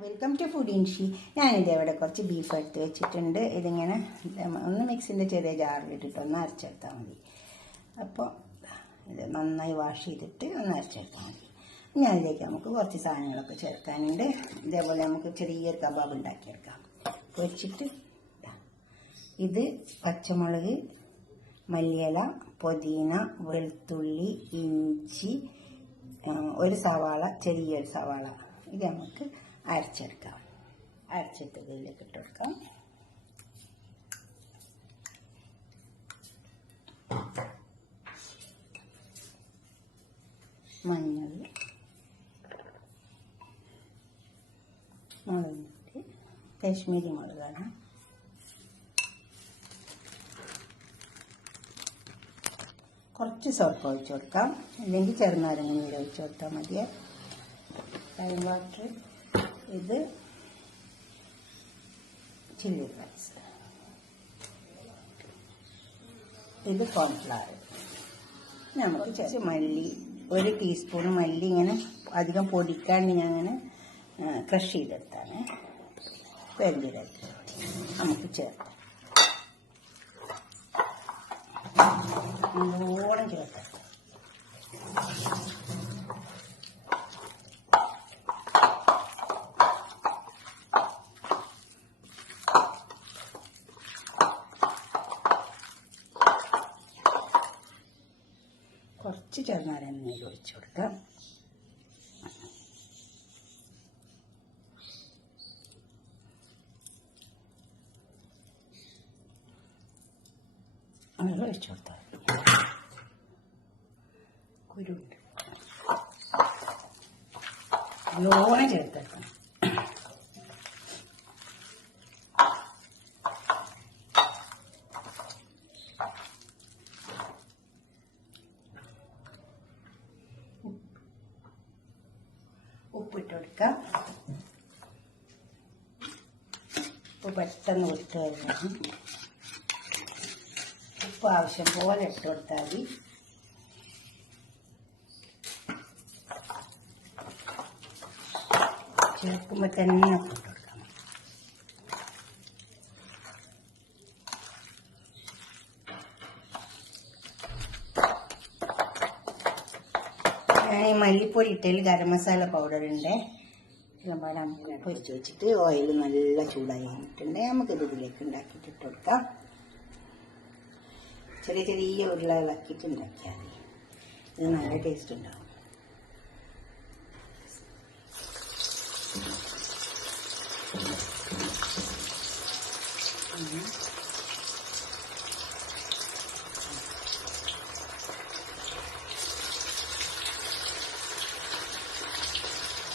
Welcome to food ഇൻഷി. ഞാനിത് ഇവിടെ കുറച്ച് ബീഫ് എടുത്ത് വെച്ചിട്ടുണ്ട്. ഇതിങ്ങനെ ഒന്ന് മിക്സിൻ്റെ ചെറിയ ജാറിലിട്ടിട്ട് ഒന്ന് അരച്ചെടുത്താൽ മതി. അപ്പോൾ ഇത് നന്നായി വാഷ് ചെയ്തിട്ട് ഒന്ന് അരച്ചെടുത്താൽ മതി. ഇനി അതിലേക്ക് നമുക്ക് കുറച്ച് സാധനങ്ങളൊക്കെ ചേർക്കാനുണ്ട്. ഇതേപോലെ നമുക്ക് ചെറിയൊരു കബാബ് ഉണ്ടാക്കിയെടുക്കാം. പൊരിച്ചിട്ട് ഇത് പച്ചമുളക്, മല്ലിയില, പുതിന, വെളുത്തുള്ളി, ഇഞ്ചി, ഒരു സവാള, ചെറിയൊരു സവാള, ഇത് നമുക്ക് അരച്ചെടുക്കാം. അരച്ചിട്ട് ഇതിലേക്ക് ഇട്ടെടുക്കാം. മഞ്ഞൾ, മുളക്, കാശ്മീരി മുളകാണ്. കുറച്ച് സോപ്പ് ഒഴിച്ച് കൊടുക്കാം, അല്ലെങ്കിൽ ചെറുനാരങ്ങ നീര് ഒഴിച്ച് കൊടുത്താൽ മതിയെ. ലൈം വാട്ടർ, ഇത് ചില്ലി ഫ്ലേക്സ്, ഇത് കോൺഫ്ലവർ. നമുക്ക് കുറച്ച് മല്ലി, 1 ടീസ്പൂൺ മല്ലി ഇങ്ങനെ അധികം പൊടിക്കാണ്ട് ഞാൻ അങ്ങനെ ക്രഷ് ചെയ്തെടുത്താണ്. പെരുംജീരകം നമുക്ക് ചേർക്കാം, നല്ലോണം ചേർക്കാം. കുറച്ച് ചെറുനാരങ്ങ നീര് ഒഴിച്ച് കൊടുക്കാം. അങ്ങനെ ഒഴിച്ചു കൊടുത്താൽ കുരുണ്ട് നല്ലോണം ചേർത്തെടുക്കണം. ഉപ്പിട്ട് കൊടുക്കാം. ഉപ്പ് പെട്ടെന്ന് വിട്ട് കഴിഞ്ഞാൽ ഉപ്പ് ആവശ്യം പോലെ ഇട്ട് കൊടുത്താൽ മതി. ചേർക്കുമ്പോൾ തന്നെ ഇട്ട് കൊടുക്കാം. ഞാൻ ഈ മല്ലിപ്പൊടി ഇട്ടതിൽ ഗരം മസാല പൗഡർ ഉണ്ട്. ഇതുപോലെ നമുക്ക് പൊരിച്ച് വെച്ചിട്ട് ഓയിൽ നല്ല ചൂടായി കഴിഞ്ഞിട്ടുണ്ട്. നമുക്കിത് ഇതിലേക്ക് ഉണ്ടാക്കിയിട്ട് ഇട്ട് കൊടുക്കാം. ചെറിയ ചെറിയ ഉരുളകളാക്കിയിട്ട് ഉണ്ടാക്കിയാൽ മതി. ഇത് നല്ല ടേസ്റ്റ് ഉണ്ടാവും.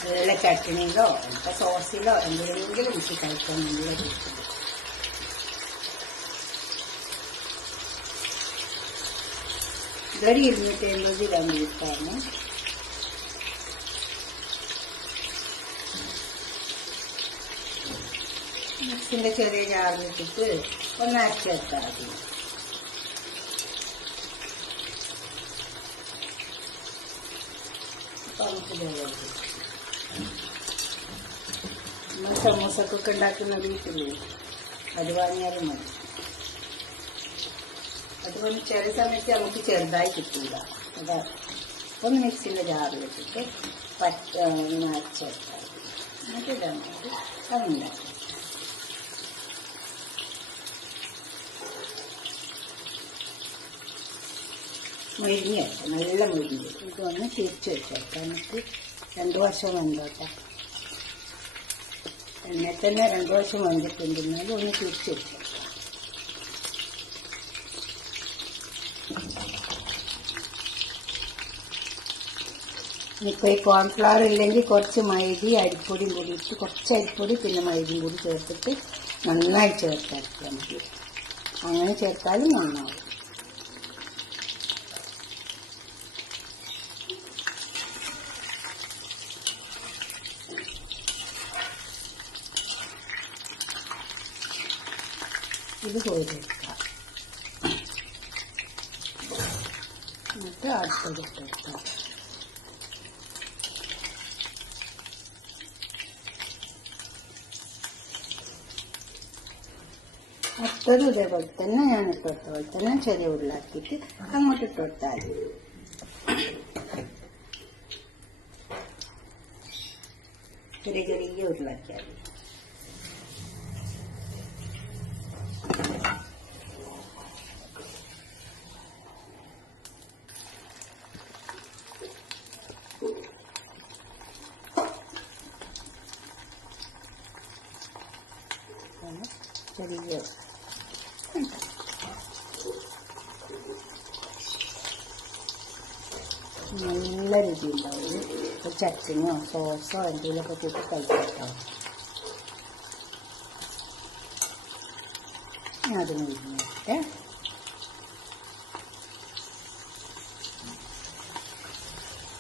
നല്ല ചട്നിയിലോ സോസിലോ എന്തെങ്കിലും ഇട്ട് കഴിക്കാൻ നല്ല ടേസ്റ്റ്. ഇതൊരു 250 ഗ്രാം ബീഫാണ്. മിക്സിൻ്റെ ചെറിയ ജാറിലിട്ടിട്ട് ഒന്ന് അരച്ചെടുത്താൽ മതി. അപ്പം നമുക്ക് നമ്മൾ സമൂസക്കൊക്കെ ഉണ്ടാക്കുന്ന ബീഫില്ലേ, അത് വാങ്ങിയാലും മതി. അതുകൊണ്ട് ചില സമയത്ത് നമുക്ക് ചെറുതായി കിട്ടില്ല. അതാ ഒന്ന് മിക്സിൻ്റെ ജാറിലിട്ടിട്ട് അരച്ചെടുത്താൽ എന്നിട്ട് ഇടാൻ വേണ്ടി അതുണ്ടാക്കി. മുരിഞ്ഞ നല്ല മുരിഞ്ഞ് ഇതൊന്ന് തിരിച്ച് വെച്ചേക്കാം. നമുക്ക് 2 വർഷം വെന്തോട്ടെ. എന്നെ തന്നെ 2 വർഷം വെന്തിട്ടുണ്ടെന്നാലും ഒന്ന് തിരിച്ച് വെച്ചേക്കാം. ഇപ്പോൾ ഈ കോൺഫ്ലവർ ഇല്ലെങ്കിൽ കുറച്ച് മൈദി അരിപ്പൊടിയും കൂടി ഇട്ട്, കുറച്ച് അരിപ്പൊടി പിന്നെ മൈദയും കൂടി ചേർത്തിട്ട് നന്നായി ചേർത്തെടുത്താൽ മതി. അങ്ങനെ ചേർത്താലും നന്നാവും. ഇത് കോരിയെടുക്കാം. എന്നിട്ട് അടുത്തതിട്ടെടുക്കാം. മറ്റൊരു ഇതേപോലെ തന്നെ ഞാൻ ഇട്ട് കൊടുത്ത പോലെ തന്നെ ചെറിയ ഉരുളാക്കിയിട്ട് അങ്ങോട്ട് ഇട്ട് കൊടുത്താൽ ചെറിയ ചെറിയ ഉരുളാക്കിയാൽ ചെറിയ നല്ല രുചി ഉണ്ടാവും. ഒരു ചട്നിയോ സോസോ എന്തെങ്കിലുമൊക്കെ കൂട്ടി കഴിക്കാം. അതിന്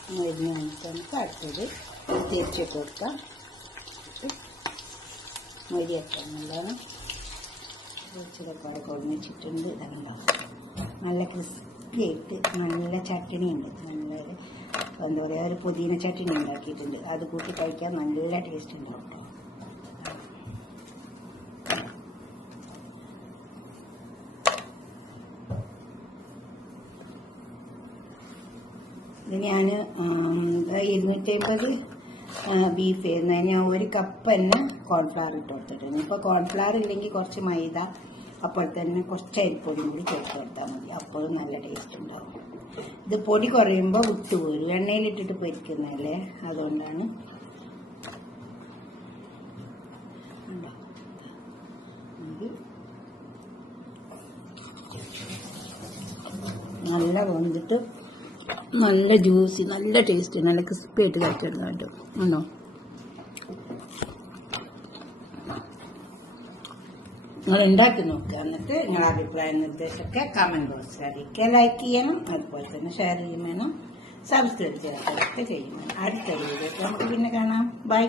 കഴിഞ്ഞിട്ട് നമുക്ക് അടുത്തത് തിരിച്ചിട്ട് കൊടുക്കാം. മൊരിയൊക്കെ നല്ലോണം ചിലപ്പോൾ കൊള്ളിച്ചിട്ടുണ്ട്. ഇതുണ്ടാവും നല്ല ക്രിസ്പി ആയിട്ട് നല്ല ചട്ടിണി ഉണ്ട്. നല്ല എന്താ പറയുക, ഒരു പുതിന ചട്ടിണി ഉണ്ടാക്കിയിട്ടുണ്ട്. അത് കൂട്ടി കഴിക്കാൻ നല്ല ടേസ്റ്റ് ഉണ്ടാവും കേട്ടോ. ഇത് ഞാൻ 250 ബീഫ് ആയിരുന്നു. ഞാൻ 1 കപ്പ് തന്നെ കോൺഫ്ലവർ ഇട്ട് കൊടുത്തിട്ടുണ്ട്. ഇപ്പോൾ കോൺഫ്ലവർ ഇല്ലെങ്കിൽ കുറച്ച് മൈദ അപ്പോൾ തന്നെ കുറച്ച് അരിപ്പൊടിയും കൂടി ചേർത്ത് കൊടുത്താൽ മതി. അപ്പോഴും നല്ല ടേസ്റ്റ് ഉണ്ടാവും. ഇത് പൊടി കുറയുമ്പോൾ വിട്ടുപോരും, എണ്ണയിലിട്ടിട്ട് പൊരിക്കുന്നതല്ലേ, അതുകൊണ്ടാണ്. നല്ല വന്നിട്ട് നല്ല ജ്യൂസി, നല്ല ടേസ്റ്റ്, നല്ല ക്രിസ്പി ആയിട്ട് കഴിച്ചിരുന്നു കേട്ടോ. ആണോ? നിങ്ങൾ ഉണ്ടാക്കി നോക്കുക. എന്നിട്ട് നിങ്ങളുടെ അഭിപ്രായ നിർദ്ദേശമൊക്കെ കമന്റ് ബോക്സിൽ അറിയിക്കുക. ലൈക്ക് ചെയ്യണം, അതുപോലെ തന്നെ ഷെയർ ചെയ്യും വേണം, സബ്സ്ക്രൈബ് ചെയ്യണം, ചെയ്യും വേണം. അടുത്ത വീഡിയോ നമുക്ക് പിന്നെ കാണാം. ബൈ.